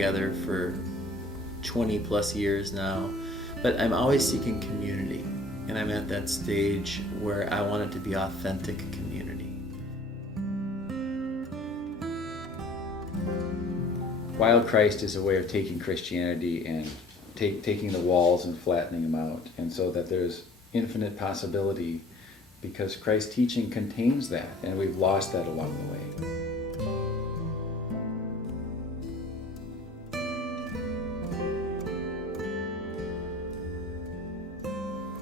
together for 20 plus years now, but I'm always seeking community, and I'm at that stage where I want it to be authentic community. Wild Christ is a way of taking Christianity and taking the walls and flattening them out, and so that there's infinite possibility, because Christ's teaching contains that, and we've lost that along the way.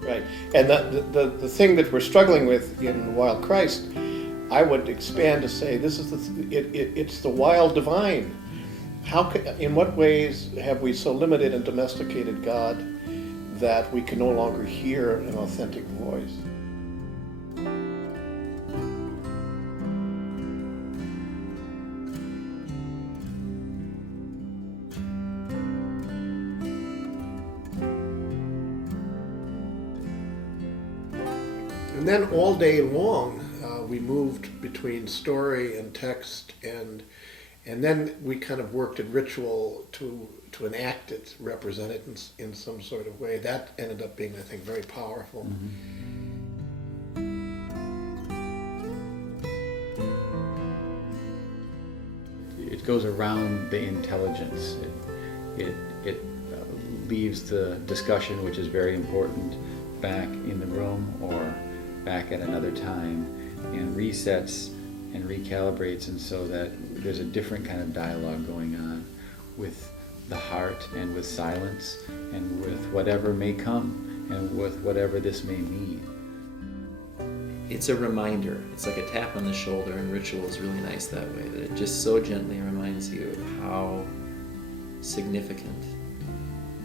Right, and the thing that we're struggling with in Wild Christ, I would expand to say this is it's the wild divine. In what ways have we so limited and domesticated God that we can no longer hear an authentic voice? And then all day long, we moved between story and text, and then we kind of worked at ritual to enact it, represent it in some sort of way. That ended up being, I think, very powerful. It goes around the intelligence. It leaves the discussion, which is very important, back in the room or back at another time, and resets and recalibrates, and so that there's a different kind of dialogue going on with the heart and with silence and with whatever may come and with whatever this may mean. It's a reminder. It's like a tap on the shoulder, and ritual is really nice that way, that it just so gently reminds you of how significant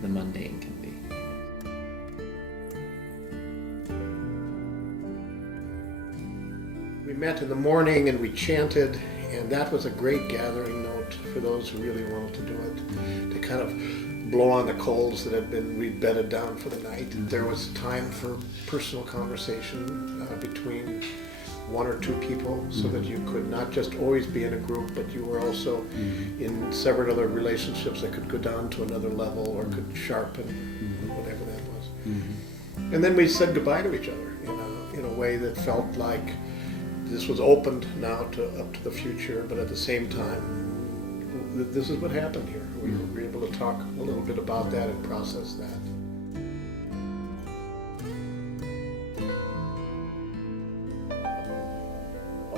the mundane can be. We met in the morning and we chanted, and that was a great gathering note for those who really wanted to do it, to kind of blow on the coals that had been bedded down for the night. There was time for personal conversation between one or two people, so that you could not just always be in a group, but you were also in several other relationships that could go down to another level or could sharpen, whatever that was. And then we said goodbye to each other in a way that felt like this was opened now up to the future, but at the same time, this is what happened here. We were able to talk a little bit about that and process that.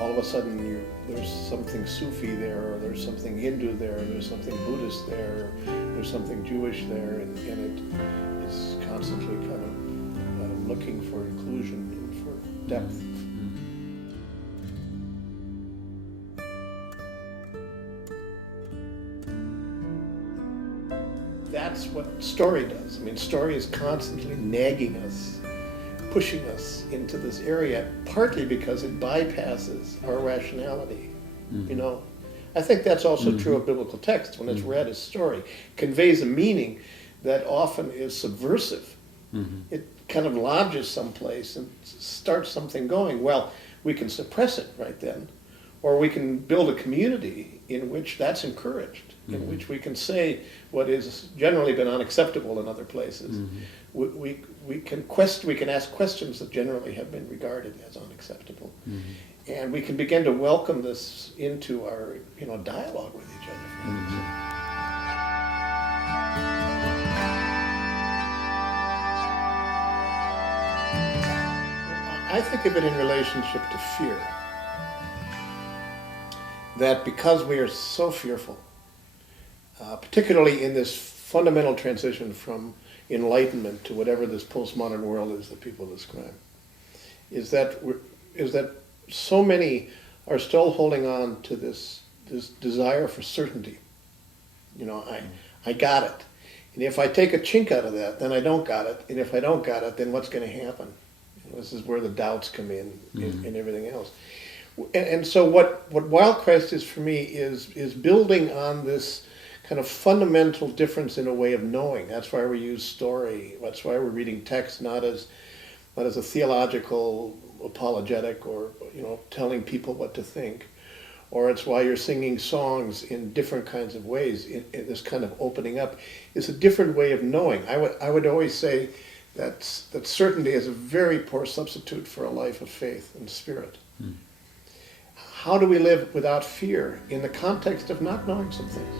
All of a sudden, there's something Sufi there, or there's something Hindu there, or there's something Buddhist there, or there's something Jewish there, and it is constantly kind of looking for inclusion and for depth. That's what story does. I mean, story is constantly nagging us, pushing us into this area, partly because it bypasses our rationality. I think that's also true of biblical text. When it's read as story, conveys a meaning that often is subversive. It kind of lodges someplace and starts something going. Well, we can suppress it right then, or we can build a community in which that's encouraged, in which we can say what is generally been unacceptable in other places. We can ask questions that generally have been regarded as unacceptable, and we can begin to welcome this into our dialogue with each other. I think of it in relationship to fear. That because we are so fearful, particularly in this fundamental transition from enlightenment to whatever this postmodern world is that people describe, is that so many are still holding on to this desire for certainty. I got it, and if I take a chink out of that, then I don't got it, and if I don't got it, then what's going to happen? This is where the doubts come in and everything else. And so what Wild Christ is for me is building on this kind of fundamental difference in a way of knowing. That's why we use story. That's why we're reading text not as a theological apologetic or telling people what to think, or it's why you're singing songs in different kinds of ways, in this kind of opening up. It's a different way of knowing. I would always say that certainty is a very poor substitute for a life of faith and spirit. How do we live without fear in the context of not knowing some things?